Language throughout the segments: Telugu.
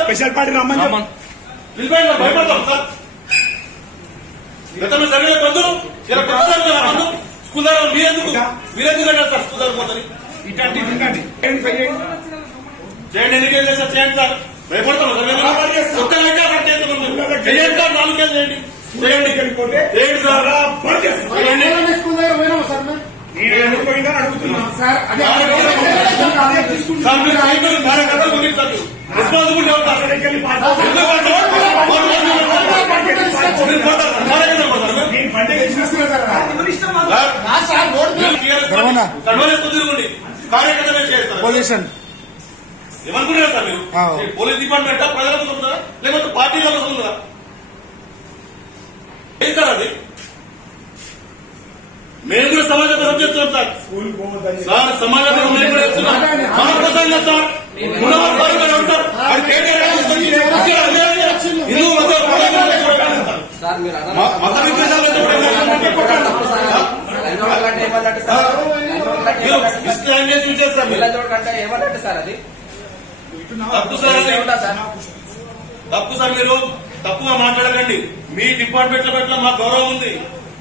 స్పెషల్ పార్టీ రమ్మని భయపడతాం సార్ గతంలో జరిగిన బంధులు ఇలా కొత్త స్కూల్ దగ్గర మీరెందుకు మీరెందుకు సార్ స్కూల్ దగ్గర పోతుంది ఇట్లాంటి చేయండి, చేయండి. ఎన్ని చేయండి సార్ భయపడతాం సార్ చేయండి నాలుగు కేసులు చేయండి చేయండి ఇక్కడికి పోతే సార్ నేను ఎందుకు అడుగుతున్నా. మీరు. రెస్పాన్సిబిలిటీ పార్టీ ఏమనుకుంటున్నారు సార్ పోలీస్ డిపార్ట్మెంట్? ప్రజల కోసం ఉందా లేకపోతే పార్టీల కోసం ఉందా ఏం సార్ అది మేము కూడా సమాజం కోసం చేస్తున్నాం సార్ సార్ సమాజం కోసం మేము కూడా చేస్తున్నాం మన కోసం కాదు సార్ హిందూ మత మత విద్వేషాలు చెప్పడం మీరు ఇస్లాం చేసి చేస్తారు మీరు. కంటే ఏమన్నట్టు సార్ అది తప్పు సార్ అది ఏమంటా సార్ తప్పు సార్ మీరు తక్కువ మాట్లాడకండి. మీ డిపార్ట్మెంట్ల పట్ల మా గౌరవం ఉంది.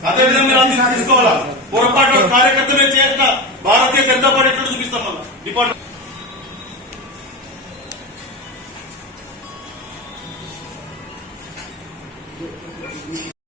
అదేవిధంగా మీరు తీసుకోవాలా? పొరపాటు కార్యకర్తలే చేయక భారతీయ జనతా పార్టీ ఎట్లా చూపిస్తాం మనం? డిపార్ట్మెంట్